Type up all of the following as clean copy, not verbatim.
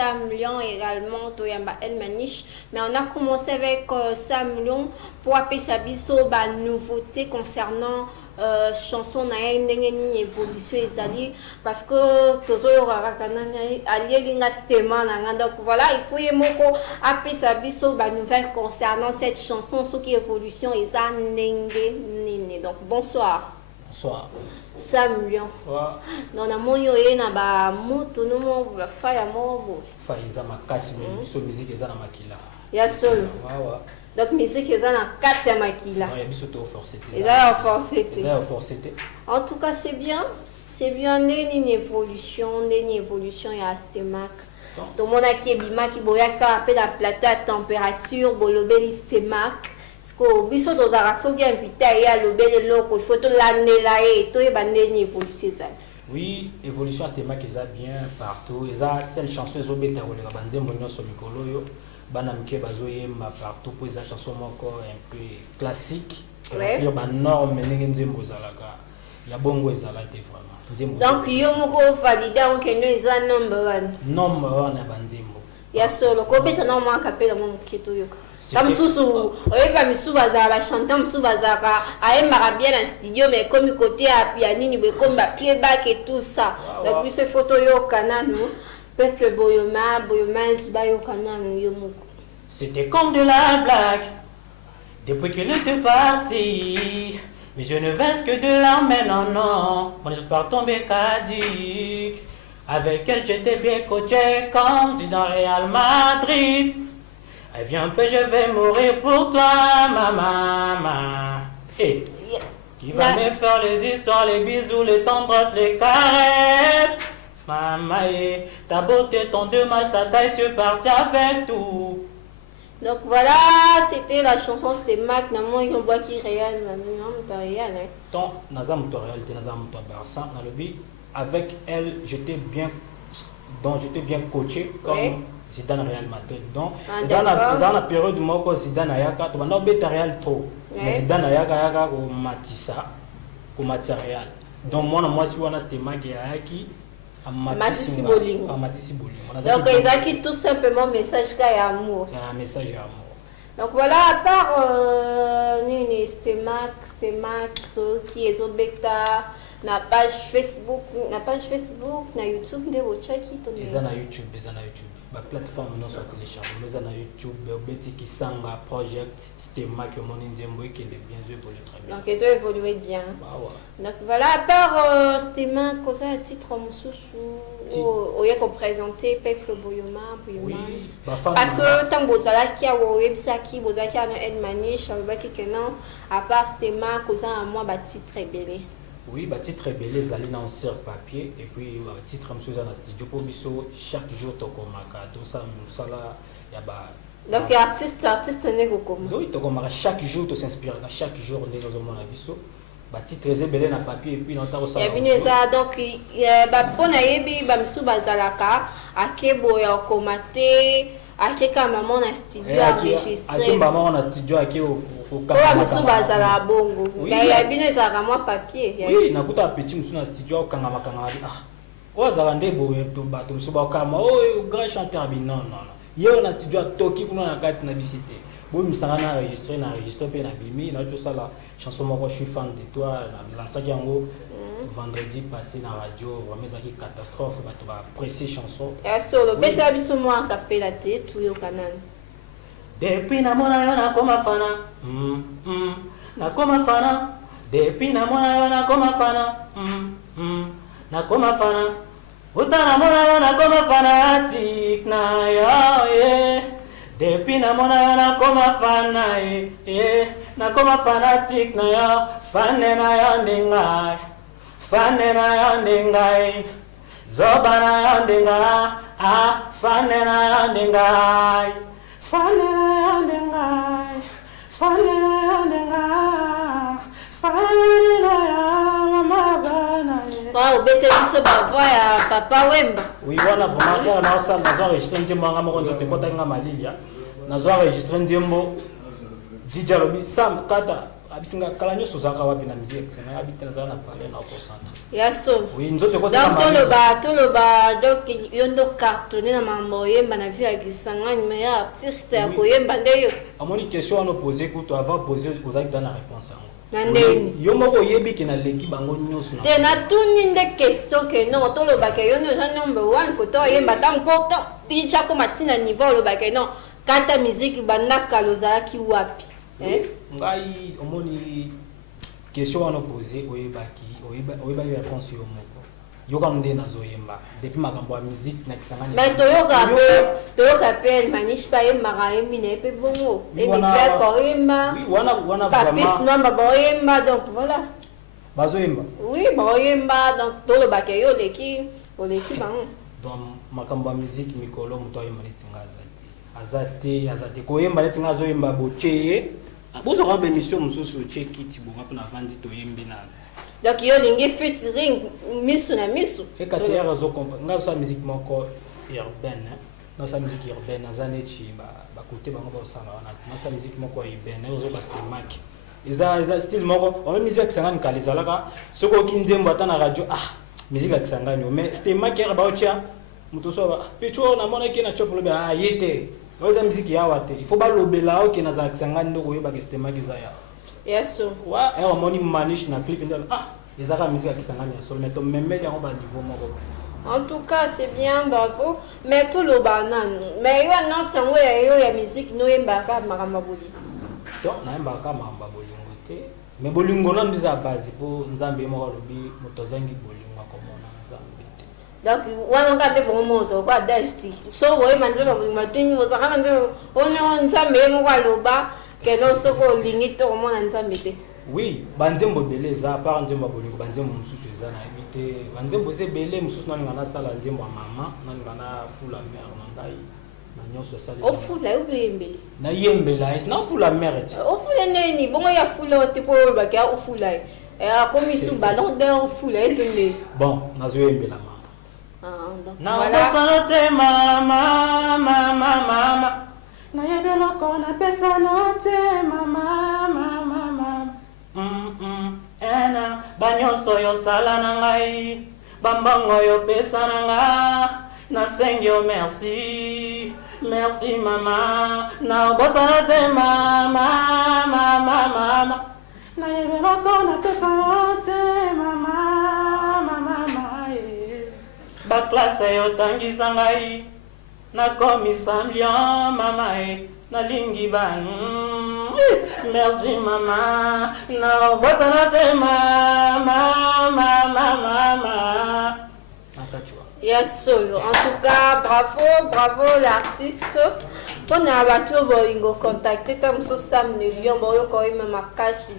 Sam Lyon également, Toyamba El Maniche. Mais on a commencé avec Sam Lyon pour appeler sa nouveauté concernant chanson na une évolution ezali parce que toujours allié donc voilà il faut y moko appeler sa nouvelle concernant cette chanson ce qui évolution eza ndenge donc bonsoir. Bonsoir. Sam Lyon. Non na monyo ye na ba moto no mo ba faya mo. Faya eza makasi mais so musique eza na makila. Ya solo. Donc musique eza na 4 makila. Non, ya biso to forcé. Eza forcé. Eza forcé. En tout cas c'est bien. C'est bien une évolution ya Stemak. Tout le monde qui bima qui boyaka appelle la plateau à température bolobeli Stemak. Biso dozara soki invité à lobele loko il faut to lanela et to ebande ni évolution ça. Oui, évolution Stemak eza bien partout. Eza celle chanson ezobeta ko le banzembo nyonso mikolo yo. Bana mke bazoyemba partout pour eza chanson moko un peu classique. Ouais. Yo ba norme ndenge nzembo zalaka. Ya bongo ezala te vraiment. Donc yo moko valida on keno eza number 1. Number 1 ya banzembo. Ya solo ko beta na mo akapela mo mketo yoka. Comme sous oyeba misu bazala chanter misu bazaka aemba bien en studio mais comme côté à pianini mais comme ba playback et tout ça. Donc biso photo yo kananu peuple boyoma ba yo kananu yo moko. C'était comme de la blague depuis qu'elle était partie. Mais je ne verse que de larmes, mais non, mon espoir tombé caduc. Avec elle j'étais bien coaché comme si dans Real Madrid. Elle vient un peu, je vais mourir pour toi, maman. Et qui va me faire les histoires, les bisous, les tendresses, les caresses. Maman, ta beauté, ton dommage, ta taille, tu es parti avec tout. Donc voilà, c'était la chanson Stemak, naman yon bois qui réel, naman réel. Donc, nazam to réalité, nazam to Barça, na lobby. Avec elle, j'étais bien coaché comme Zidane Real Madrid. Donc, dans la période où moi Zidane ayaka, tu vas beta Real trop. Mais Zidane ayaka ko matissa, ko matia Real. Donc moi si wana Stemak ayaki Matisi Bolingo. Donc ils tout simplement message d'amour. Un message d'amour. Donc voilà, à part Stemak qui est Zobekta, na page Facebook, na YouTube de Wochaki. Ils ont na YouTube. La plateforme nous sont téléchargés. Ils ont na YouTube, Beti Kisanga Project, Stemak mon Indiembo qui est bien joué pour le très bien. Donc ils ont évolué bien. Donc voilà, à part Stemak, quoi ça, un titre en sous ou y a qu'on présenté Peuple Boyoma. Parce que tant bozala qui a websaki bozaki a une maniche à part Stemak, quoi ça à moi bâti très belé. Oui, titre rebelle, ils allaient dans sur papier et puis titre monsieur dans le studio pour biso chaque jour to komaka tout ça là ya ba. Donc artiste n'est pas comme. Oui, to komaka chaque jour to s'inspire chaque jour on est dans mon biso. Titre rebelle na papier et puis dans ta ça. Ya bien ça donc ba pona yebi ba misu bazalaka akebo ya komate akeka maman na studio enregistré. Akeba maman na studio akeo misu bazala bongo mais ya bino ezalaka mwa papier. Oui, nakuta petit misu na studio okanga ozala nde boye to bato misu bakama grand chanteur non yo na studio toki kuna na kati na bisite bo misanga na enregistré pe na bimi na tout ça la chanson moko je suis fan de toi na lancaki yango vendredi passé na radio vraiment ezaki catastrophe bato ba apprécier chanson ya solo beta biso mwa kapela te tu yo kanani. Depuis na mona yo na koma fana na koma fana depuis na mona yo na koma fana na koma fana uta na mona yo na koma fana tik na yo depuis na mona yo na koma fana na koma fana tik na yo fane na yo ndingai zoba na yo ndingai fane na yo ndingai Wow, bete biso ba voix ya Papa Wemba. Oui, voilà vraiment na ça na enregistré ndimbo nga moko nzote kota nga malilia. Na enregistré ndimbo DJ Robi Sam Kata abisinga kala nyoso zaka wapi na musique c'est na bitena za na parler na concentre yaso oui nzoto ko donc toloba donc yondo cartonné na mambo yemba na vie ya Kisangani mais artiste ya koyemba ndeyo amoni question on poser ko to avoir poser ozaki dans la réponse nandeni yo moko yebi ke na leki bango nyoso na te na tuni nde question que non toloba ke yondo ja number 1 photo yemba tant pourtant déjà comme atina niveau loba ke non kata musique banaka lozalaki wapi ngai omoni question on poser oyeba réponse yo moko yoka nde nazoyemba depuis makambo ya musique na Kisangani mais toyoka pe manish pa yemba yembi na pe bongo et bien koyemba oui wana papis vraiment non ba yemba donc voilà bazoyemba oui ba yemba donc toloba ke yo leki bango donc makambo ya musique mikolo muto ayemba netinga azate koyemba netinga azoyemba bocheye bozo ka émission mususu chekiti bonga pona vandi toyembi na donc yo lingi featuring misu na misu et kasi ya razo comprendre nga sa musique moko urbaine na sa musique urbaine azanechi ba côté bango ba sala wana na sa musique moko urbaine ozo ba stemak eza style moko on musique Kisangani kalizalaka soko kinzembo ata na radio musique ya Kisangani mais stemak ya ba ocha muto so pecho na mona ki na chopolo ba yete oza musique ya wate il faut ba lobela o ki na za Kisangani ndo koyeba ke stemak za ya yes wa et on moni manish na clip ndalo ezaka musique ya Kisangani ya solo mais to membe yango ba niveau moko. En tout cas, c'est bien, bravo. Mais tout le banan. Mais yo non sango ya musique no yembaka makamba boli. Donc na yembaka makamba bolingo te. Mais bolingo na ndiza base po nzambe moko lobi motozangi bolingo komona nzambe te. Donc wana ngade pour mozo kwa desti. So wo manje ba bolingo matuni ozakana nzo ono nzambe moko loba ke no soko lingi to komona nzambe te. Oui, banzembo beleza par nzembo bolingo banzembo mususu ezana ebite banzembo zebele mususu nani ngana sala nzembo mama nani ngana fula mère nangai na nyoso sala o fula ubembe na yembela is na fula mère ti o fula neni bongo ya fula te po ba ka o fula a komi su ballon d'or fula etone bon nazo yembela mama donc na voilà te mama na yebela ko na pesa na te mama ena banyoso yo sala na ngai bambongo yo pesa na nga na sengyo merci mama na bosa te mama na yebela ko na pesa te mama ba classe yo tangisa ngai na komisa mlion mama na lingi ban merci mama na botana te mama akachwa yes solo en tout cas bravo l'artiste on a battu boingo contacter comme so Sam ne Lyon boyo ko même makashi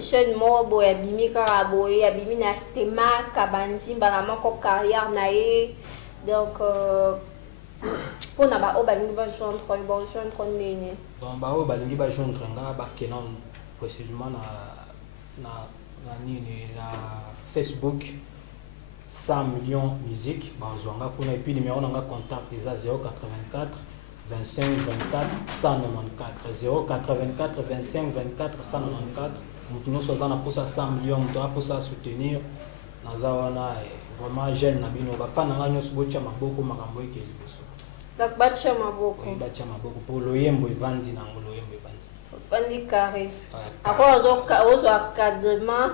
chaîne mo boy abimi ka boy abimi na stema kabanzi bana mako carrière na ye donc pour na ba obalingi ba joindre nene donc ba obalingi ba joindre nga ba kenon précisément na nini na Facebook 100 millions musique bazwanga kuna et puis numéro nanga contact eza 084 25 24 194 084 25 24 194 mutu nyonso aza na posa 100 millions mutu aposa soutenir naza wana vraiment jeune na bino bafana nga nyonso botia maboko makambo eke liboso donc batia maboko batia maboko po loyembo evandi nango loyembo evandi bandi carré après ozo encadrement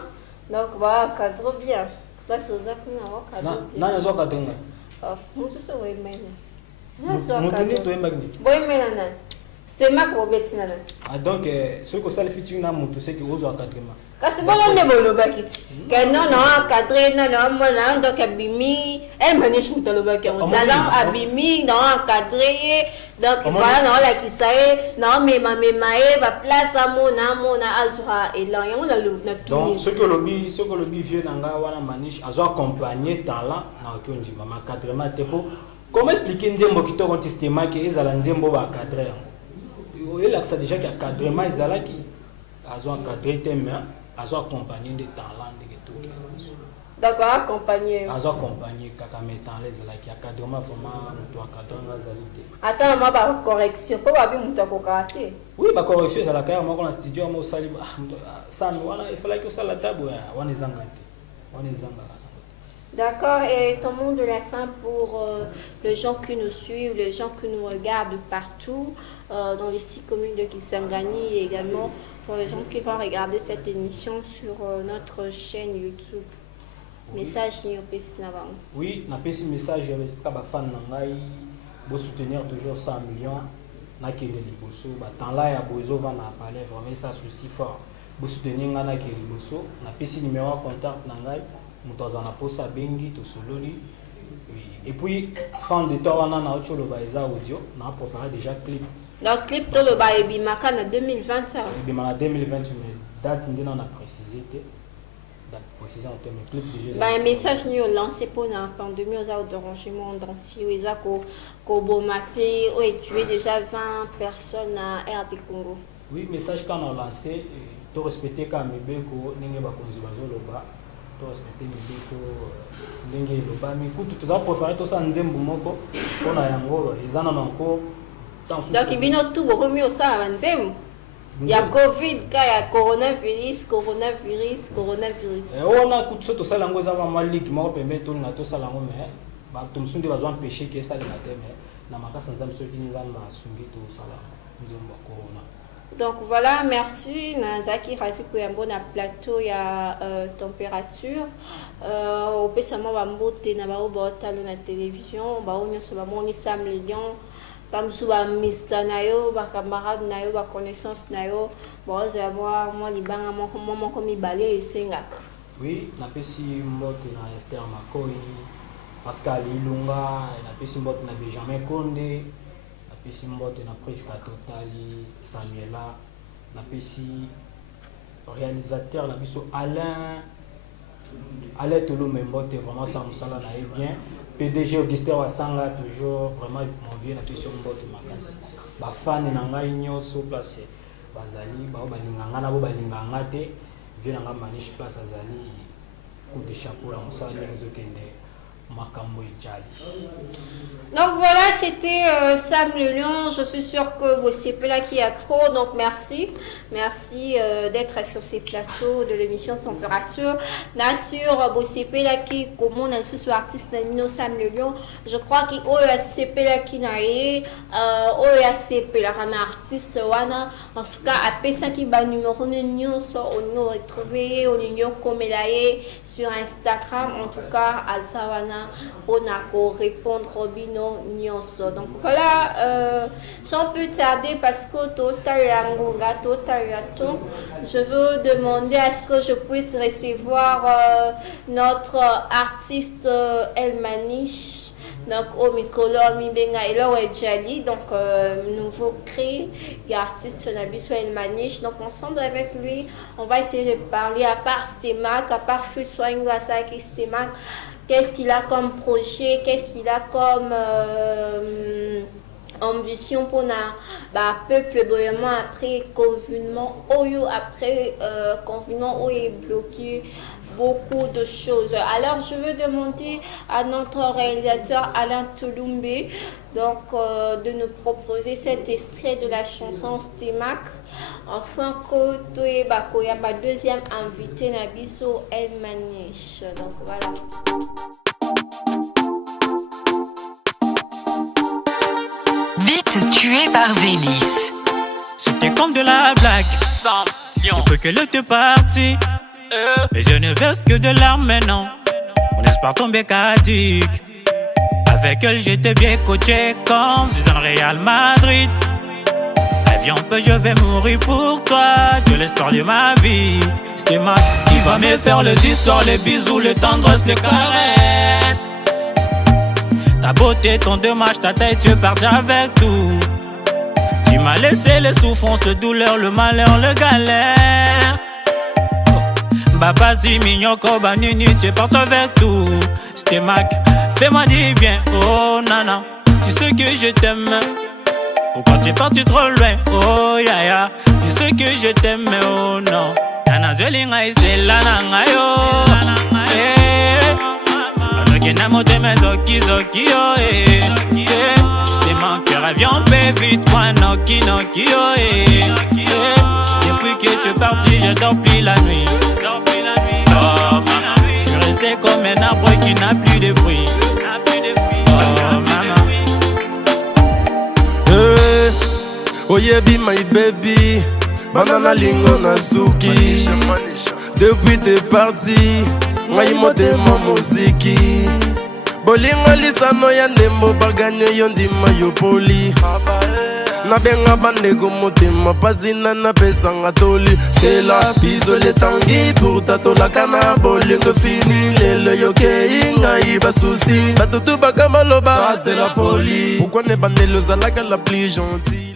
donc ba cadre bien basi ozakuna wakadre nani azo kadrenga mutu so wemene mutu ni toyemba kini boyemena nani c'était mak bobetina nani donc ce que ça le featuring na mutu c'est que ozo encadrement kasi bongo nde bolobaki ti ke non encadré nano mona donc abimi elle maniche mutu alobaki yango nzala abimi non encadré ye donc voilà non olakisa ye non mema ye baplace amona azwa elan yango na donc ce que lobi vieux nanga wana maniche azo accompagner talent na okondima encadrement te po comment expliquer nzembo kitoko nti stemaki ezala nzembo baencadré yango elakisa déjà ke encadrement ezalaki azo encadré te mais azo accompagner des talents de tout D'accord, accompagné. Accompagné, kaka mettant les là qui encadrement vraiment toi encadrement zalité. Attends, moi ba correction, pas ba muto ko karaté. Oui, ba correction ça la kaya moi dans studio moi sali ça il fallait que ça la table on est engagé. On est engagé. D'accord, et ton mot de la fin pour les gens qui nous suivent, les gens qui nous regardent partout, dans les 6 communes de Kisangani et également pour les gens qui vont regarder cette émission sur notre chaîne YouTube. Oui. Message ni opesi na bango. Oui, na pesi message avec ba fan na ngai bo soutenir toujours 100 millions na kele liboso ba temps là ya bozo va na parler vraiment ça souci fort. Bo soutenir nga na kele liboso na pesi numéro contact na ngai mutoza na posa bengi to sololi. Et puis fan de Tawana na ocholo ba eza audio na préparé déjà clip. Donc clip to le ba ebimaka na 2020 ça. Ebimaka na 2020 mais date ndina na préciser te. Un message nous lancé pour la pandémie aux d'Orange monde entier où ils ont bombardé et tué déjà 20 personnes à RD Congo. Oui, message qu'on a lancé, to respecter quand mibeko ninge bakonzi bazoloba, to respecter mibeko ninge loba mais tout ça préparer tout ça nzembo moko pona yango ezana nanko. Donc il vient tout remis au ça nzembo. Il y a Covid, il y a coronavirus. On a tout ça, tout ça, langue ça va mal ligue, moi permet tout na tout ça langue mais bah tout le monde doit besoin pêcher que ça les matin mais na maka sans âme ceux qui nous ont sungi tout ça là nous avons corona. Donc voilà, merci Nazaki Rafi Koyambo na plateau ya température au pesamo ba mbote na ba obotalo na télévision ba onyo so ba moni Sam Lion. Comme souvent Mr. Nayo, ba camarade Nayo, ba connaissance Nayo, bon c'est moi libanga mon comme balé et singak. Oui, na pesi mbote na Esther Makoi, Pascal Ilunga, na pesi mbote na Benjamin Konde, na pesi mbote na Priska Totali, Samuela, na pesi réalisateur na biso Alain Tolomé mbote vraiment ça musala na bien. PDG Augustin Wasanga toujours vraiment mon vieux na question mbote makasi ba fan na ngai nyoso place bazali ba balinganga na bo balinganga te vieux na ngamba niche place azali coup de chapeau la musala nzokende makambo ijali. Donc voilà, c'était Sam le Lion. Je suis sûre que vous savez là qu'il y a trop. Donc merci d'être sur ces plateaux de l'émission Température. Là sur vous savez là qui comment on a ce artiste Namino Sam le Lion. Je crois qu'il y a CP là qui n'a eu y a CP là un artiste wana. En tout cas après ça qui va numéro de soit on nous retrouver on nous comme là sur Instagram. En tout cas à Sawana on a répondre Robino Nyonso. Donc voilà, sans plus tarder parce que total yato, je veux demander à ce que je puisse recevoir notre artiste El Manish. Donc au micro mi benga elo Jali, donc nouveau créé et artiste Nabiso El Manish. Donc ensemble avec lui on va essayer de parler à part Stemak, à part Futswang Saki Stemak. Qu'est-ce qu'il a comme projet, qu'est-ce qu'il a comme ambition pour le peuple vraiment après confinement, après confinement où est bloqué beaucoup de choses. Alors je veux demander à notre réalisateur Alain Touloumbe donc de nous proposer cet extrait de la chanson Stemak. Enfin que il y a ma deuxième invité Nabiso El Manish. Donc voilà. Vite tué par Vélis. C'était comme de la blague. Depuis que l'autre est parti, mais je ne verse que de larmes maintenant. Mon espoir tombé caduque. Avec elle j'étais bien coaché comme si dans le Real Madrid. Viens un peu, je vais mourir pour toi. Tu es l'espoir de ma vie. C'était Mac qui va me faire les histoires, les bisous, les tendresses, les caresses. Ta beauté, ton dommage, ta taille, tu es parti avec tout. Tu m'as laissé les souffrances, le douleur, le malheur, le galère. Baba si mignon, Kobanini, tu es parti avec tout. C'était Mac, fais-moi du bien, oh nana. Tu sais que je t'aime. Pourquoi tu es parti trop loin, oh ya ya. Tu sais que je t'aime, oh non. Nana Zelinga is the lana yo. Sakina motema zoki zoki oh eh. J't'ai manqué avion vite moi noki noki oh eh. Depuis que tu es parti je dors plus la nuit. Oh maman, je suis resté comme un arbre qui n'a plus de fruits. Oh maman. Oh yeah be my baby, banana lingo na suki. Depuis t'es parti, ngai motema moziki. Bolingo lisano ya ndembo baganye yondima yo poli. Nabenga bandeko motema pasina na pesanga toli. Stella biso le tangi pour tatola kana bolingo fini. Lelo yoke ngai basusi. Batutu bakamaloba, ça c'est la folie. Pourquoi ne pas ne zalaka la plus gentille?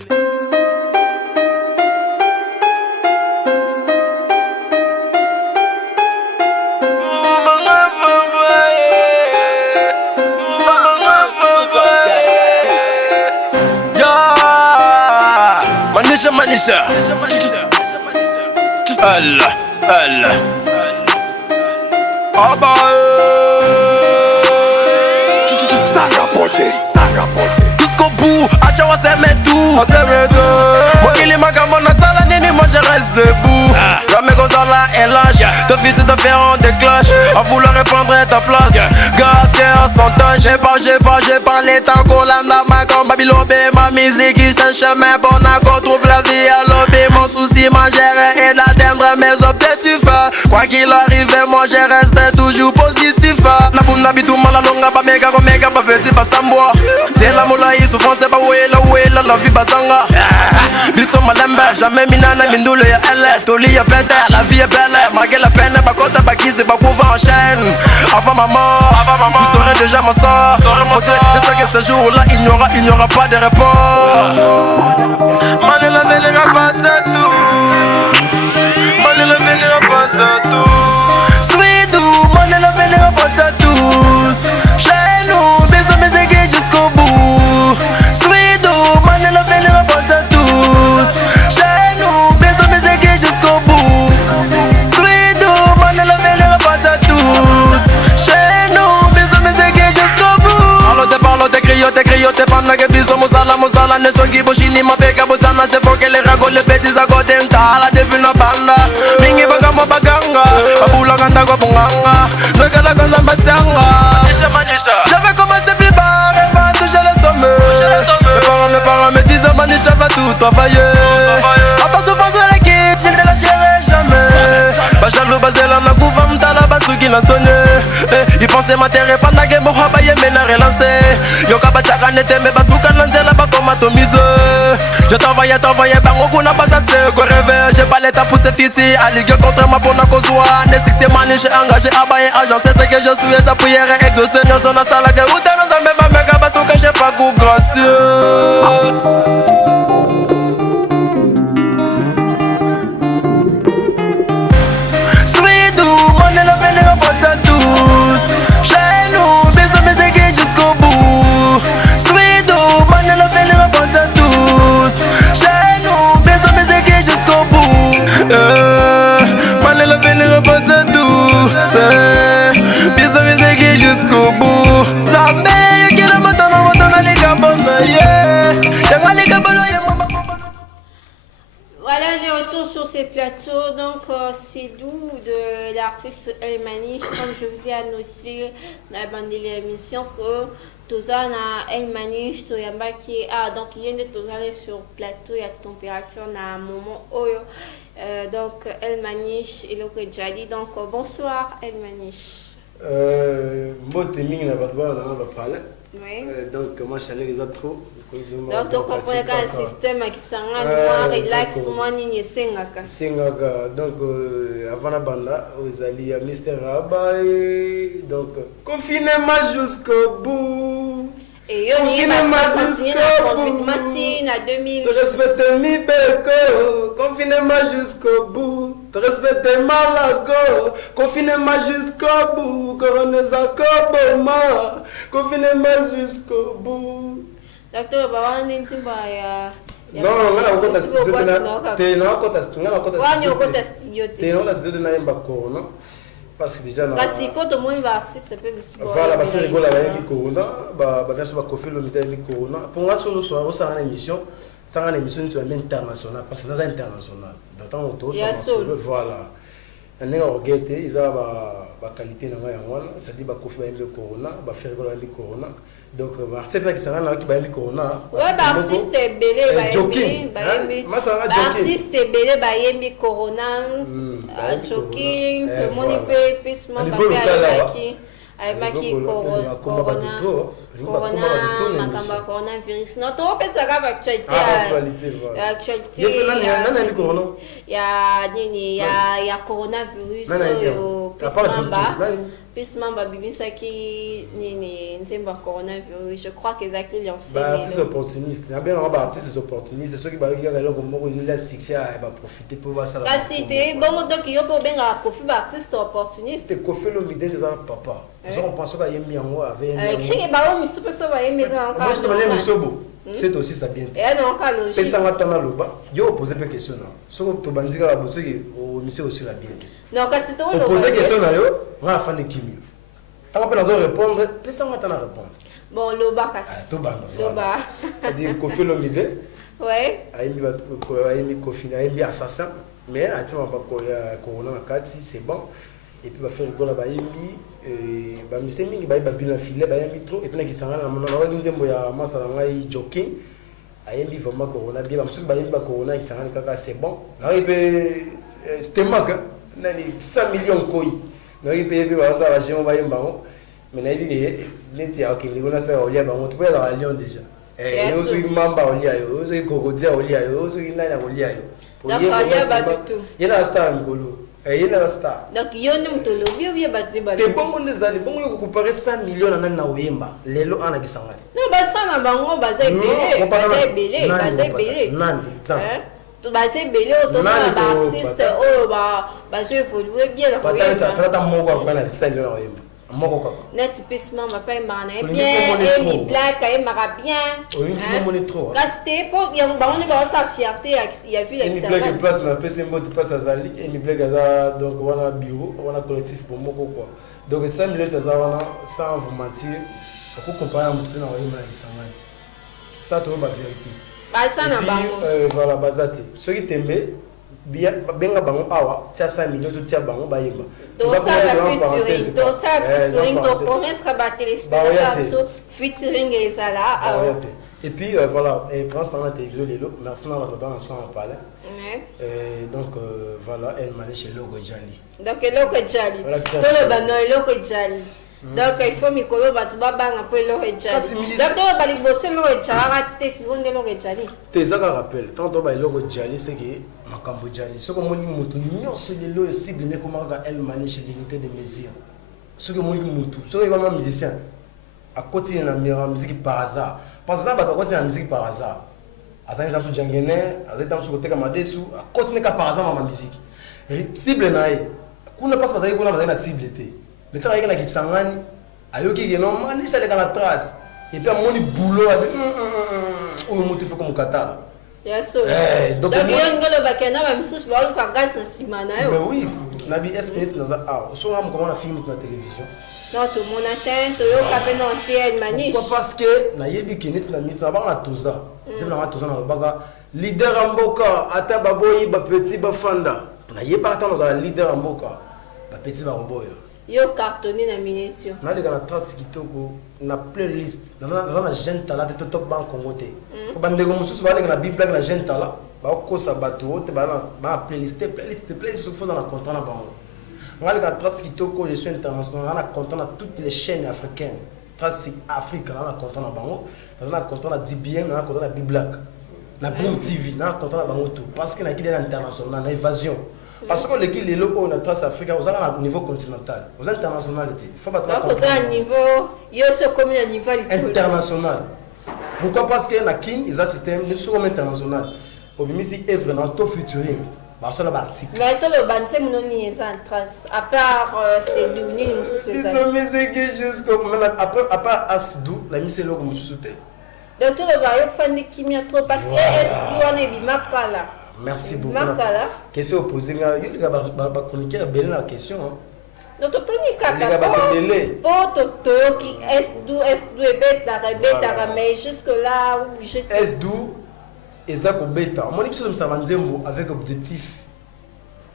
Manisha, Allah, Allah. Aba, Sanga Poche. Jusqu'au bout, Achawa c'est mes tout. Moi qui les magamons na sala nini, moi je reste debout. Jamais qu'on s'en là et lâche. Te fils te feront des clashs. À vouloir répondre à ta place. Gardez son temps, j'ai pas les temps qu'on l'a ma comme Babylone. Ma musique qui c'est chemin bon à qu'on trouve la vie à lobby. Mon souci, ma gérer et d'atteindre mes objectifs. Quoi qu'il arrive, moi je reste toujours positif. Nabuna bitou malalonga ba mega ba petit ba samboa. C'est la moula yi souffrance ba wela la vie basanga. Biso malembe jamais minana mindule ya elle. Toli ya pète, la vie est belle. Malgré la peine, ba kota ba kise ba couvre en chaîne. Avant ma mort, vous saurez déjà mon sort. Je sais que ce jour-là il n'y aura pas de repos. Mané la venira pas tous. Mané la venira pas tous. Sweetou, mané la venira pas tous. Chez nous, bisous mes aiguilles jusqu'au bout. Sweetou, mané la venira pas tous. Chez nous, bisous mes aiguilles jusqu'au bout. Sweetou, mané la venira pas tous. Chez nous, bisous mes aiguilles jusqu'au bout. Parlo te crio te panda que bisous musala ne songi boshini mapeka bosana se foke le rago le petits à côté la devina banda mingi bagamo baganga abula kanda ko bunganga sekala ko zambatsanga Manisha j'avais commencé plus bas et va toucher le sommet. Mes parents me disaient Manisha va tout travailler. À ta souffrance de l'équipe je ne la lâcherai jamais. Bachalou bazela na kuva mtala basuki na sonné. Ils pensaient m'atterrer pendant que mon rabat yé mena relancé. Yoka bachaka nete me basuka nanzela bakoma tomise. Je t'envoyais bango kuna basase ko rêve. J'ai pas l'état pour ces fiti. Alligue contre ma bonne kozwa. Nesik c'est Manisha engagé abaye agent. C'est ce que je suis et sa prière est exaucée. Nous sommes à sala que ou t'es dans un même mega basuka j'ai pas goût gracieux. Jusqu'au bout. La mer qui le monte dans les gabons. Voilà, je retourne sur ces plateaux. Donc, c'est d'où de l'artiste El Maniche, comme je vous ai annoncé dans la bande de l'émission, que Tozana El Maniche, Toyamba qui donc il y a des Tozana sur plateau, il y a température à un moment. Donc, El Maniche et le Kedjali. Donc, bonsoir El Maniche. Donc moi je salue les autres trop. Donc tu comprends qu'un système qui s'en relax moi ni sengaka. Donc avant la banda aux alliés Mr Rabai donc confinement jusqu'au bout. Et yo ni continuer à 2000. Respecte mi beko, confinement jusqu'au bout. Respecte malago, confinement jusqu'au bout. Coroneza koboma, confinement jusqu'au bout. Docteur Bawan Ninsimba ya. Non, ngala ukota studio na. Tena ukota studio na imba corona. parce que déjà kasi po to moi va artiste pe biso voilà ba faire rigola ba yemi corona ba version ba Koffi Olomide yemi corona pour moi solo soir au sang émission sans émission tu es international parce que dans international d'autant auto voilà on est orgueilleux ils ont ba qualité na nga yango ça dit ba Koffi ba yemi corona ba faire rigola yemi corona donc artiste qui sanga na ki ba yemi corona ouais ba artiste belé ba yemi artiste belé ba yemi corona joking tout le monde peut pisement avec Maki corona makamba coronavirus non to pesa ka actualité ya nini ya coronavirus yo pisement ba bibisaki nini nzemba coronavirus je crois que exactement lancé artiste opportuniste na bien ba artiste opportuniste ceux qui ba ki ka loko moko ils ont succès à profiter pour voir ça la cité bon donc yo po benga Koffi ba artiste opportuniste Koffi Olomide des papa on pense que yemi yango avec qui ba o miso peso ba yemi za encore c'est aussi ça bien et non ka logique pesa matana loba yo poser une question na soko to bandika ba boseki o miso aussi la bien non kasi to lo poser question na yo va faire de kimio tant que nazo répondre pesa matana répondre bon loba kasi to bano loba c'est-à-dire Koffi Olomide ouais ayemi Koffi ayemi assassin mais atima ba ko ya corona na kati c'est bon et puis va faire le goal à Bayembi ba misemi ba bilan filet ba yembi trop et puis na kisanga na mona wa ndembo ya masala ngai joking ayembi vraiment corona bien ba musu ba yembi ba corona kisanga kaka c'est bon na ipe c'était manque na 100 millions koi na ipe ba sa ba jemo ba yemba mais na ipe leti ya okili bona sa olia ba moto pela à Lyon déjà yo su mamba olia yo su kokodia olia yo su nana olia yo donc olia ba du tout yena star ngolo yena star donc yo ni mutolo bio baziba te bongo nezali bongo yo comparer 100 millions na oyemba lelo ana kisanga non ba sana bango baza ebele nani to baza ebele to ba artiste o ba je évoluer bien na oyemba pata moko kwa na 100 millions na oyemba moko kwa net pisement ma pa mbana bien et ni black et mara bien kasi te po ya ba on ba sa fierté ya vu l'exemple ni black place na pese mbo place azali et ni black aza donc wana bureau wana collectif pour moko quoi donc 5 millions ça wana sans vous mentir pour comparer à mutu na oyemba na kisangani ça to ba vérité ba ça na bango voilà bazate ceux qui tembe bien benga bango awa tia 5 millions to tia bango ba yemba donc ça la featuring donc promettre ba téléspectateurs featuring ezala et puis voilà et prend ça na télévision lelo merci na ba dans son parler donc voilà elle m'a chez Logo Jali donc Logo Jali le bano Logo Jali donc il faut mikolo batu babanga po Logo Jali donc to ba liboso Logo Jali te si on Logo Jali te zaka rappel tant to ba Logo Jali c'est que makambo Jali soko moni mutu nyonso lelo cible ne comment elle manage l'unité de mesure soko moni mutu soko comme musicien à côté de la musique par hasard parce que ça ba côté la musique par hasard azali dans su jangene azali dans su côté kama desu à côté ka par hasard ma musique cible nae kuna passe bazali kuna bazali na cible te mais tant ayeka na kisangani ayoki ke non mani ça la trace et puis amoni boulot avec oyo mutu faut comme katala yes donc yon ngolo bakena ba misusu ba lu ka gaz na sima na yo mais oui nabi est dans ça so ngam comment na film na télévision non tout mon atteint to yo ka pe non tien maniche pourquoi parce que na yebi kinet na mitu na ba na toza tena na toza na baga leader amboka ata baboyi ba petit ba fanda na yeba ata na leader amboka ba petit ba roboyo yo cartonné na minute na le kana trace kitoko na playlist na jeune talent te top ban Congo te ko bandego mususu ba le na bible na jeune talent ba ko sa bato te ba playlist so faut dans la contrat na bango ngale ka trace kitoko je suis international na contrat na toutes les chaînes africaines trace Afrique na contrat na bango na contrat na DBM na contrat na bible na Boom TV na contrat na bango tout parce que na kile international na évasion parce que l'équipe est là où on a trace Afrique, on a un niveau continental, on a international. Il faut pas donc on a un niveau, il y a ce comme un niveau international. Pourquoi? Parce que na kin, ils ont un système, nous sommes international. Au milieu si œuvre dans tout futurisme, parce que l'article. Mais toi le ban c'est mon nom ni trace. À part c'est devenu nous sous ça. Ils sont mis que jusqu'au après Asdou, la mise c'est là comme sous terre. Donc tout le bail fan de kimia trop parce que est on est bimaka là. Merci beaucoup. Question opposée, il y a chroniqueur belle la question. Nototoni kaka. Les gars battelé. Poto qui S2 et bêta mais jusque là où j'étais S2 et ça comme bêta. Mon épisode me savait nzembo avec objectif.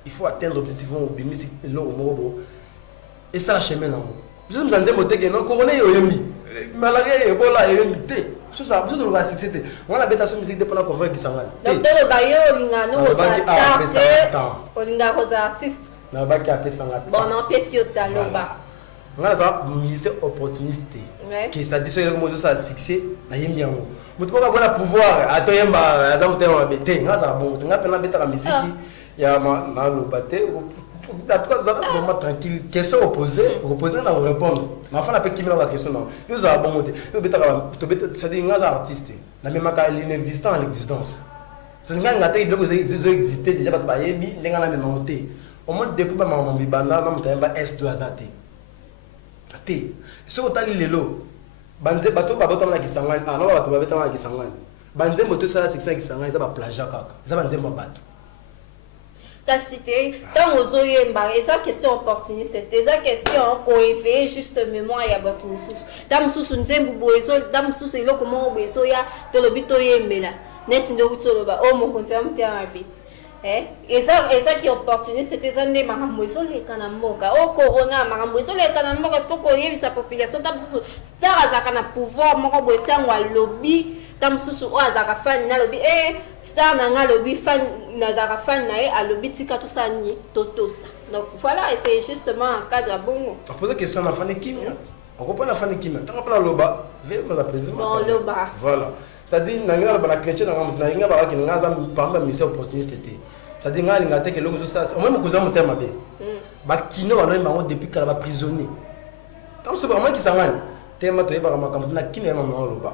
Il faut atteindre l'objectif au bimisi lo mobo. Et ça la chemin là. Je me sens nzembo te que non corona yo yemi. Malaria ebola yemi te. Tout ça, vous devez succéder. On a bêta sur musique dépendant qu'on veut qui s'en va. donc le bayo lingano aux star olinga aux artistes. Na ba ki apé sangata. Bon on empêche yo taloba. On a ça musicien opportuniste. Qui c'est-à-dire que le mozo ça succès na yemi yango. Mutu pas avoir pouvoir atoyemba azamu te on abete. Ngaza bon, nga pena bêta la musique. Ya na lo baté. En tout cas, ça va vraiment tranquille. Question opposée, opposée, on va répondre. Mais enfin, on a pas qui me la question. Non, nous avons bon côté. Ça dit, nous sommes artistes. La même cas, l'inexistant à l'existence. C'est une grande bataille. Donc, ils ont existé déjà. Parce que les gens ont même monté. Au moins, depuis que maman m'a dit, banda, maman m'a dit, S2 azate. Ate. Si on t'a dit les lots, bandé bateau, bateau, on a qui s'engage. Ah non, bateau, bateau, on a qui s'engage. Bandé moto, ça, c'est ça qui s'engage. Ça va plager kaka. Ça va bandé mon bateau. Ta cité, dans aux oyemba, et ça question opportuniste, et ça question pour éveiller juste mémoire et abattre nos sous. Dame sous une zembe boiso, dame sous c'est là comment boiso ya de l'obito yembela. Net de route ba, oh mon compte am thérapi. Et ça qui est opportuniste, c'était ça des maramboiso les kanamboka. Oh corona maramboiso les kanamboka, il faut qu'on y ait sa population. Dame sous star azakana pouvoir, mon boitan wa lobby. Tam susu o azaka fan na lobby star na nga lobby fan na azaka fan na a lobby tika to sani totosa. Donc voilà, et c'est justement un cadre bon. On pose la question à la fan qui on comprend la fan qui tant qu'on a loba, veuillez vous apaiser. Bon loba. Voilà. C'est-à-dire na ba chrétien na nga ba ki nga za pamba mission opportuniste té. C'est-à-dire nga linga te que loko ça au même ko za mo tema be. Ba kino wana ba depuis kala ba prisonnier. Tant so ba moi qui sangane. Tema to yeba kama kama na kino ya mama loba.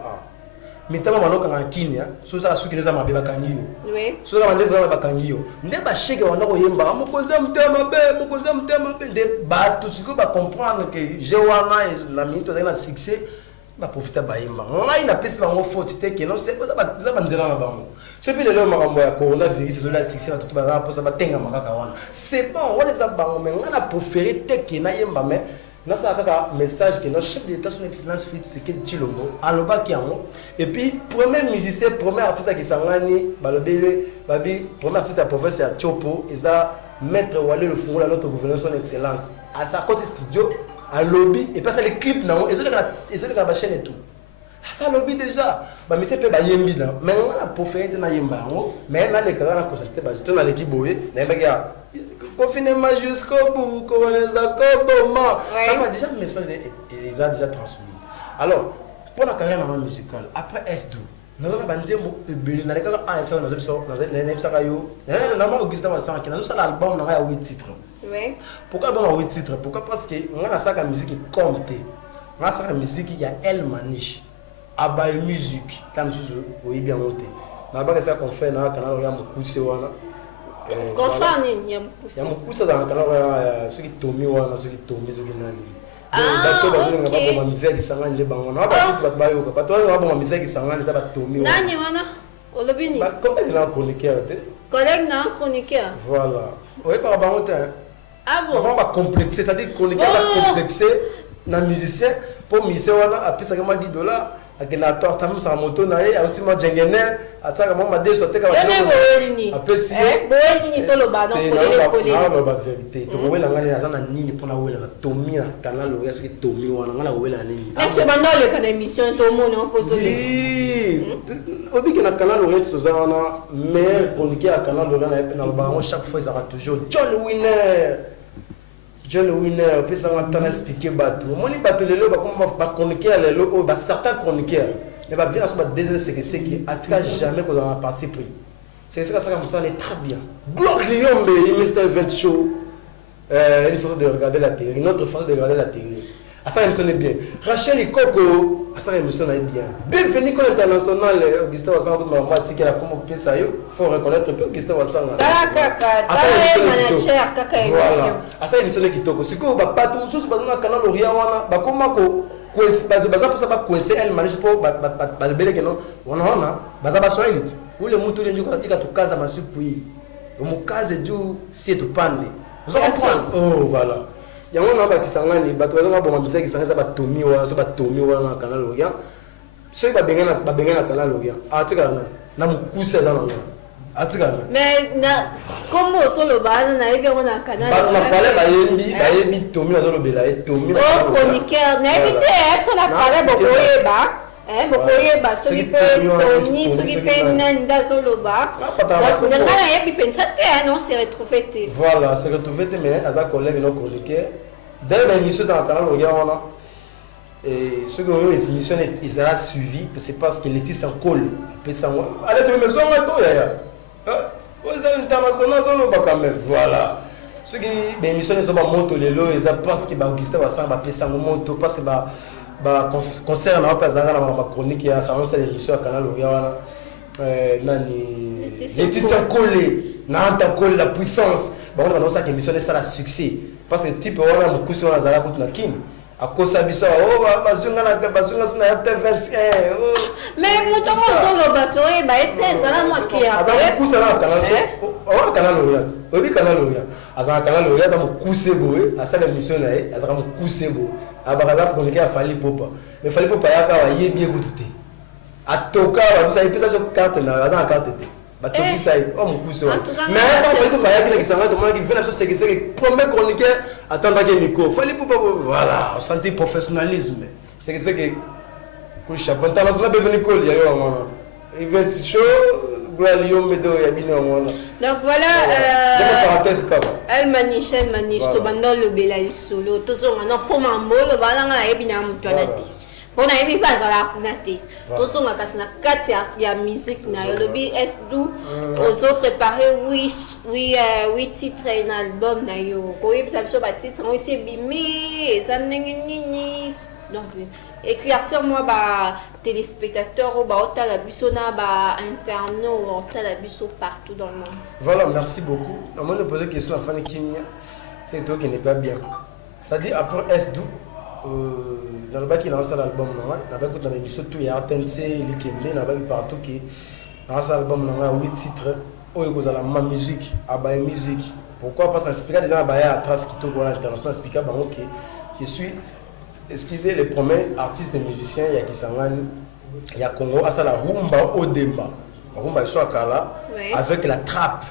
Mitama manoka na kinya soza suki neza mabe bakangiyo soza bande vraiment bakangiyo nde ba sheke wana ko yemba mokonza mtema be de ba tout ce que ba comprendre que je wana na minute za succès ba profiter ba yemba ngai na pesi bango faute te que non c'est ça ba nzela na bango c'est puis le makambo ya coronavirus c'est la succès tout ba pour ça ba tenga makaka wana c'est bon on les a bango mais on a préféré te que na yemba mais na ça un message que notre chef d'État son excellence Félix Tshisekedi Tshilombo aloba ki yango et puis premier musicien premier artiste qui sangani balobele babi premier artiste à professeur Chopo eza maître Wale le fungola notre gouverneur son excellence à sa côté studio à lobby et puis ça les clips nango et ça les chaîne et tout ça lobby déjà ba monsieur pe ba yembi là mais on a préféré na yemba yango mais na les kara na concerté ba jeton na l'équipe boye na yemba confinement jusqu'au bout, comment les accompagnements. Ça va déjà, le message ils ont déjà transmis. Alors, pour la carrière musicale, après S2, nous avons bandé mon bébé, nous avons Augustin Wassan qui a un album, nous avons 8 titres. Pourquoi l'album a 8 titres? Pourquoi? Parce que nous avons la musique qui compte. Nous avons la musique qui a El Maniche, Abaye Musique, comme nous avons bien monté. Nous avons ça qu'on fait dans le canal, nous avons beaucoup. Confrère ni yamukusa dans le canal ceux qui tomi wana ceux qui tomi ceux qui nani ok ba miseki sangani le bango na ba bayo ka bato wana ba miseki sangani za ba tomi nani wana olobini ba collègue na chroniqueur te collègue na chroniqueur voilà oui par bango te ah bon on va complexer ça dit chroniqueur va complexer na musicien pour musicien wana apesa kama $10 akina torta msa moto na ye autima jengene asaka mama deso teka wa boelini apesi boelini to loba non non ba vérité to wela ngani azana nini pona wela na tomia kanal lo yaski tomi wana ngala wela nini est-ce que bando le kana émission to mono posole obi que na canal lo yeto zana mais chroniqueur canal lo na epena lo ba chaque fois ça va toujours John Winner, puis ça m'a expliqué bateau. Moi, les bateaux, les lots, bah, chroniqueurs, les lots, bah, certains chroniqueurs, mais bah, bien, ensuite, des c'est qui, en tout cas, jamais qu'on a parti pris. C'est ça, ça, comme ça, on est très bien. Glock Lyon, mais Mr. Event Show, une façon de regarder la télé, une autre façon de regarder la télé. Ah, ça, émission est bien. Rachel et Coco, ah, ça, émission est bien. Bienvenue à l'international, Augustin Wassan, ma moitié qui a commencé ça, il faut reconnaître un peu Augustin Wassan. Kaka, manager, kaka émission. Voilà. Ah, ça, émission est kitoko. Si vous n'avez pas tout, si vous avez un canal Oriana, bah, comment que. Pour ça, pas coincer elle, manage pour le bébé que non, on a, bah, ça va soigner vite. Ou le mouton, il y a tout cas à ma surprise. Le mot cas est du, c'est tout pandé. Vous allez comprendre. Oh, voilà. yango na bakisangani bato bazonga bonga misaki sanga za batomi wa so batomi wa na Canal Orient so babengana Canal Orient atika na mukusa za nanga atika mais na comme solo bana na ebi on na Canal Orient ba parler bayembi tomi na zo lobela tomi oh chroniqueur na évité so na parler bokoyeba bokoyeba soki pe toni soki pe nanda zoloba donc ngana yebi pensa te non se retrouver te voilà se retrouver te mais aza collègue no chroniqueur dès l'émission dans Canal Orient et ceux qui ont les émissions ils seront suivis c'est parce que les titres en colle peut ça allez tu me maison to ya vous avez international zoloba quand même voilà ceux qui l'émission ils sont pas moto lelo ils parce que ba Augustin va ça va pesa moto parce que concert na pas zanga na ma chronique ya salon c'est l'émission à Canal Orient nani Laetitia collé na anta collé la puissance bon on ça que émission ça la succès parce que type on a beaucoup sur la zala pour na kin à cause biso bazunga na ya TV5 mais moto mo zo bato e ba ete zala mo ki ya azala kusa na Canal Orient obi Canal Orient azala Canal Orient za mo kusse boye asala émission na e azala mo kusse boye abakaza pour chroniquer Fally Ipupa mais Fally Ipupa yaka wa yebi ekututé atoka ba bisa ipisa so carte na azala carte te batoki sai o mukuso mais Fally Ipupa yaki na kisanga to mona ki vena so c'est premier chroniqueur attendre que micro Fally Ipupa voilà on sentit professionnalisme c'est que ku chapeau international beveni call ya yo mona event show Glalion Medo ya bino mona donc voilà elle maniche to bando le bela solo to so na po mambolo bala nga yebi na mutwanati bona yebi bazala kunati to so nga kasina kati ya musique na yo lobi est du ozo préparer oui titre na album na yo ko yebi sa biso ba titre on se bimi ça nini donc éclaircir moi ba téléspectateurs ou ba otala biso na ba internautes ou otala biso partout dans le monde. Voilà, merci beaucoup. On m'a posé question à Fanny Kimia, c'est toi qui n'est pas bien. C'est-à-dire après S2 dans le bac il lance l'album là, on a écouté l'émission tout il y a RTNC, Likembe, on a partout qui lance l'album là 8 titres, oh il y a la musique, abaye musique. Pourquoi parce que expliquer déjà ba ya trace qui tourne à l'international expliquer bah OK, je suis excusez les premiers artistes et musiciens il y a Kisangani il y a Congo à ça la rumba au demba rumba soit kala avec la trappe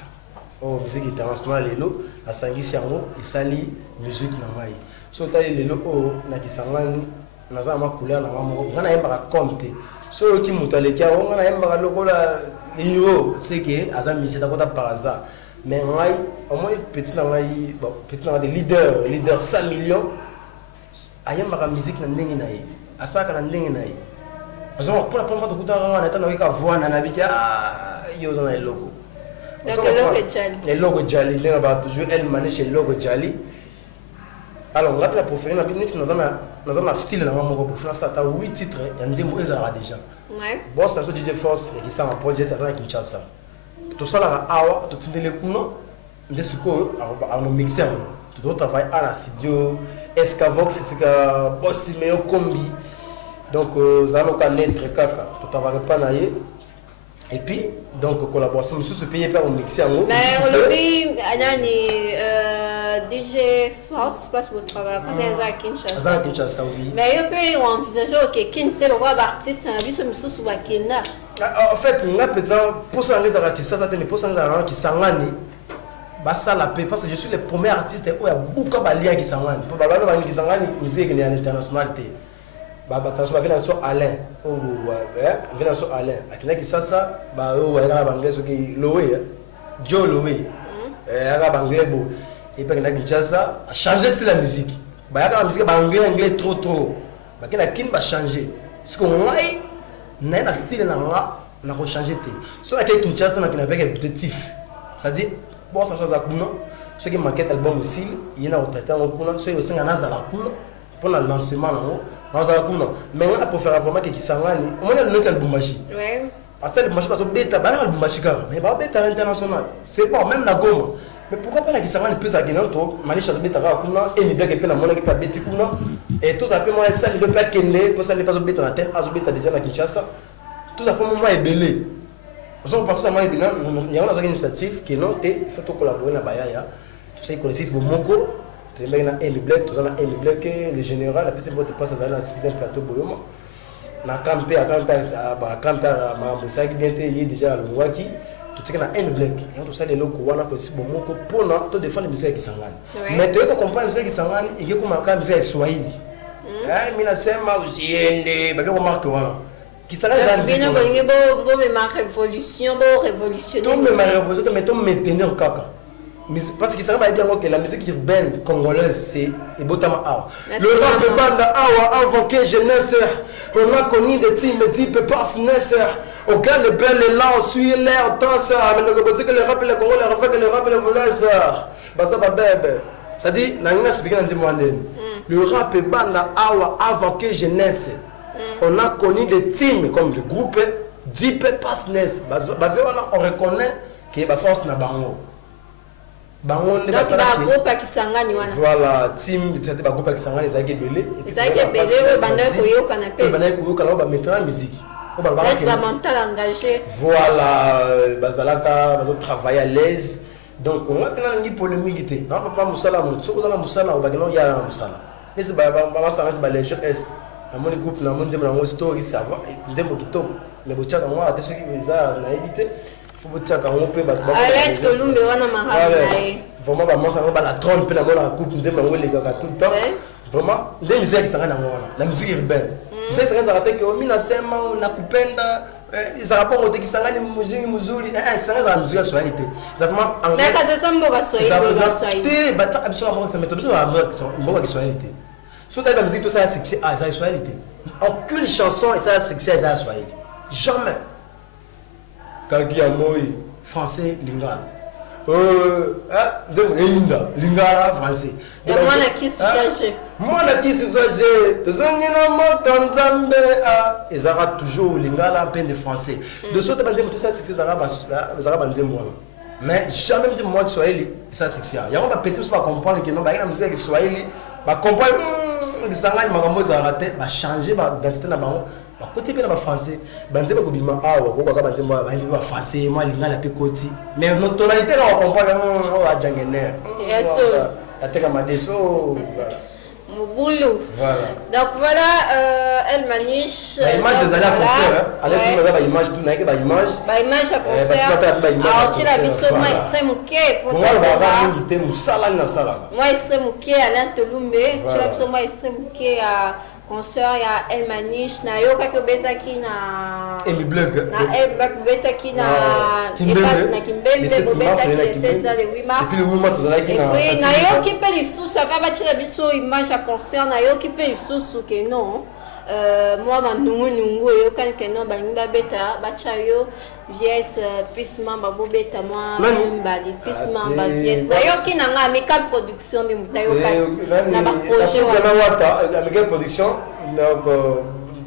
oh musique internationale lelo à Sangisi yango et sali musique na mai so tali lelo oh na Kisangani naza ma couleur na mamo ngana yemba compte so ki mutaleki o ngana yemba lokola hero c'est que aza musicien takota par hasard mais ngai au moins petit na ngai bon petit na des leader 5 millions ayamba musique na ndenge na ye asaka na ndenge na ye azon pour la première fois to kuta ngana tana ka voix na nabika yo zana logo donc le logo jali ndenge ba toujours elle manège le logo jali alors ngati la préférée na biniti na style na mamo pour faire ça ta 8 titres ya ndemo ezara déjà ouais bon ça so DJ Force et qui ça en projet ça na Kinshasa to sala awa to tindele kuno ndesiko a no mixer to travailler à la studio Escavox c'est que boss meilleur combi donc zano connaître kaka to travailler pas naie et puis donc collaboration monsieur se payer par mixer en haut mais on lobby anani DJ Force passe votre travail pas dans Kinshasa oui mais il peut envisager OK Kintel roi artiste un biso monsieur sous Wakena en fait on a peut-être pour ça les artistes ça te pour ça les qui sangani basa la paix parce que je suis le premier artiste où il y a beaucoup de liens qui s'engagent pour balano bani qui s'engagent musique à l'internationalité baba taso vient sur Alain oh vient sur Alain akina qui ça ba oh ya ba anglais qui lowe Joe lowe ya ba anglais bo et puis na Kinshasa a changer style la musique ba ya la musique ba anglais trop ba kina kin ba changer ce qu'on ngai na style na ko changer té so la Kinshasa na kina avec objectif c'est-à-dire bon ça chose à kuna ce qui maquette album aussi il y a un traitement kuna so aussi ngana za la kuna pour le lancement là za kuna mais on a pour faire vraiment que Kisangani on a notre album machi ouais parce que le machi parce que beta ba album machi mais ba beta international c'est bon même la Goma mais pourquoi pas la Kisangani plus à Guinanto manisha beta ka kuna et ni blague pe na mona ki pa beti kuna et tout ça peut moi ça ne pas kenne pour ça ne pas beta na tête azo beta déjà na Kinshasa tout ça pour moi est belé. Nous avons partout dans le monde, il y a une initiative qui est non, fait collaborer na Bayaya, tout ça est collectif au Moko, Tu as Amy Black, tu as Amy Black, le général, après c'est pour te passer dans le 6e plateau Boyoma. Na campé à Mambosa qui vient déjà à Lwaki. Tu sais que na Amy Black, et tout ça les locaux wana ko si bon moko pour na to défendre musique qui sangani. Mais tu peux comprendre musique qui sangani et que comme quand musique Swahili. Mimi nasema usiende, babi ko marque wana. Qui sangani za musique. Bino bonge bo me ma révolution, bo révolutionner. Non mais ma révolution mais to maintenir kaka. Parce que ça m'a bien que la musique urbaine congolaise c'est Ebotama Awa. Le rap banda Awa avant que je naisse. On a connu des types pas naisse. Au gars le bel élan suit l'air temps ça. Mais le que le rap le Congolais refait le rap le volait ça. Basta ba bébé. Ça dit nanga speaker ndi mwandeni. Le rap banda Awa avant que je naisse. On a connu des teams comme le groupe Deep Pass Ness. On reconnaît que ba force na bango. Donc ba groupe qui sangani wana. Voilà, team c'était ba groupe qui sangani ça qui belé. Ça qui belé banda ko yo kana pe. Banda ko yo kana ba mettre en musique. On va mental engagé. Voilà, bazalaka bazo travailler à l'aise. Donc on a quand même polémique té. Non papa musala mutso ozala musala obagino ya musala. Nese ba sangani ba les jeunes. Na mon groupe na mon ndemo na story ça va. Ndemo kitoko. Mais bo tchaka moi atesho ki za na éviter. Allez, tout le monde wana mahali. Vraiment ba masa ba la trompe pe na mona coupe nzemba ngole kaka tout le temps. Vraiment, nde musique kisanga na mona. La musique urbaine. Musique kisanga za rateke o mina sema nakupenda za rapongo te kisanga ni muziki muzuri. Kisanga za musique ya Swahili. Ça vraiment anglais. Mais kaza sambo ba Swahili. Te bata absolument moi ça méthode ça mboka Kiswahili. So ta musique tout ça c'est ça Swahili. Aucune chanson et ça c'est ça Swahili. Jamais. Kaki moi français lingala. Lingala français. Et moi la qui se cherche. Moi la qui se cherche. Tozongina moto nzambe a ezara toujours lingala peine de français. De sorte que tout ça c'est ça va nzembo. Mais jamais me dire moi Swahili ça c'est ça. Il y a un petit pas comprendre que non ba ina musique Swahili ba comprendre bisangani makambo za raté ba changer ba identité na bango. Côté bien français banze ko bima awa ko ka banze ba ba français moi lingala pe koti mais notre tonalité là on comprend on a jangene yes ateka madeso Mouboulou. Voilà. Donc voilà, El Maniche. Image des allées à concert. Allez, tu m'as dit image, tout n'a que image. Image à concert. Alors, tu l'as vu sur moi, extrême ok. Moi, je vais inviter Moussala na sala. Moi, extrême ok, Alain Tolumbe. Tu l'as vu sur moi, extrême ok à concert. Il y a El Maniche. Na yo kako beta ki na. Amy Black. Na El beta ki na. Kimbembe. Na Kimbembe. Beta ki le 7 ans, le 8 mars. Et puis le 8 mars, tu as et puis, na yo qui peut les sous, ça va battre la biso image à concert. Na yo qui peut les sous que non. Moi, ma nungu yo kan que non, balinga beta, bacha yo vieille pissement babo beta moi mbali pissement ba vieille. Na yo qui na nga amical production de mutayo kan. Na ba projet wa. Na wata amical production donc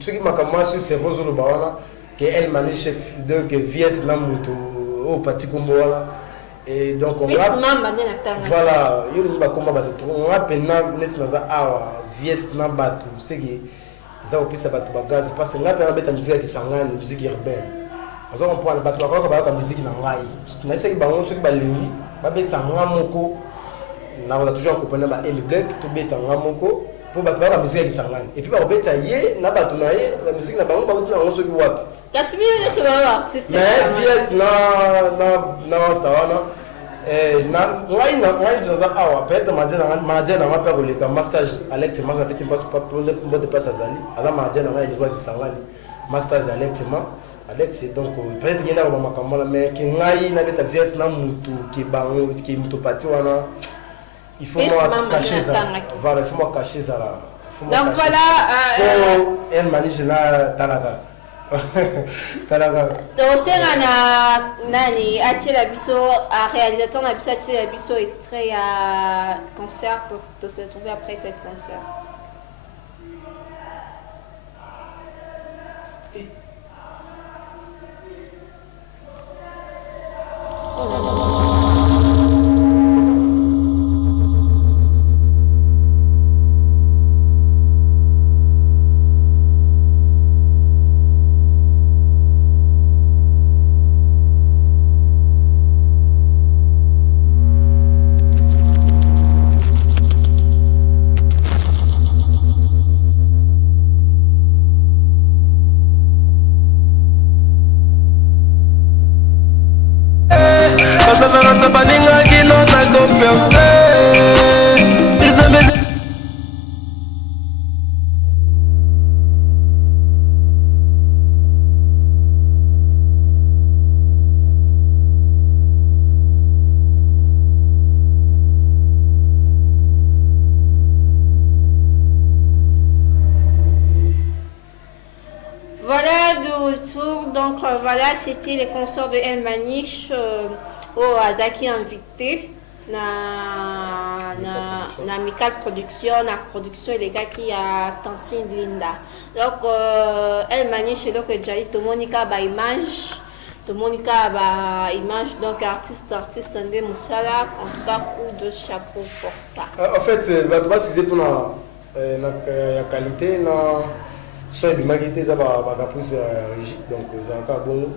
ce qui m'a commencé c'est vos zolo bawana que elle manie chef de que vieille na moto au parti comme voilà. Et donc on va voilà, il y a combat bateau on va peine nessa awa vieille na bateau c'est que ça au plus ça bateau bagage parce que là on beta musique qui sangane musique urbaine on va prendre bateau ba musique na ngai na c'est que bango ceux qui balingi ba beta ngamoko na on a toujours accompagné ba Amy Black to beta ngamoko pour bateau ba musique qui sangane et puis ba beta ye na bateau na ye la musique na bango ba utina ngo ceux qui wapi kasi bien ce va artiste mais yes na stawana ngai nzaza awa peut-être manager na mapa koleka master Alex Masa pesi passe pas pour de place azali ala manager na ngai niveau kisangani master Alex donc peut-être ngena ba makamala mais ki ngai na beta vs na mutu ki bango ki mutu pati wana il faut moi cacher ça voilà il faut moi cacher ça là donc voilà elle manige na talaka donc c'est na nani atila biso a réalisateur na biso atila biso extrait à concert to se trouver après cette concert. Oh là là. basa baningaki nota compense. Ils ont baisé. Voilà, de retour. Donc voilà, c'était les concerts de El Maniche au Azaki invité. Na Amical Production, na production et les gars qui a Tantine Linda. Donc El Maniche, c'est là que j'ai dit, tout le monde a image. Tout le monde a image. Donc artiste, André Moussala, en tout cas, coup de chapeau pour ça. En fait, c'est pour la qualité, soit du marketing, ça va pousser à Régis. Donc, c'est encore bon.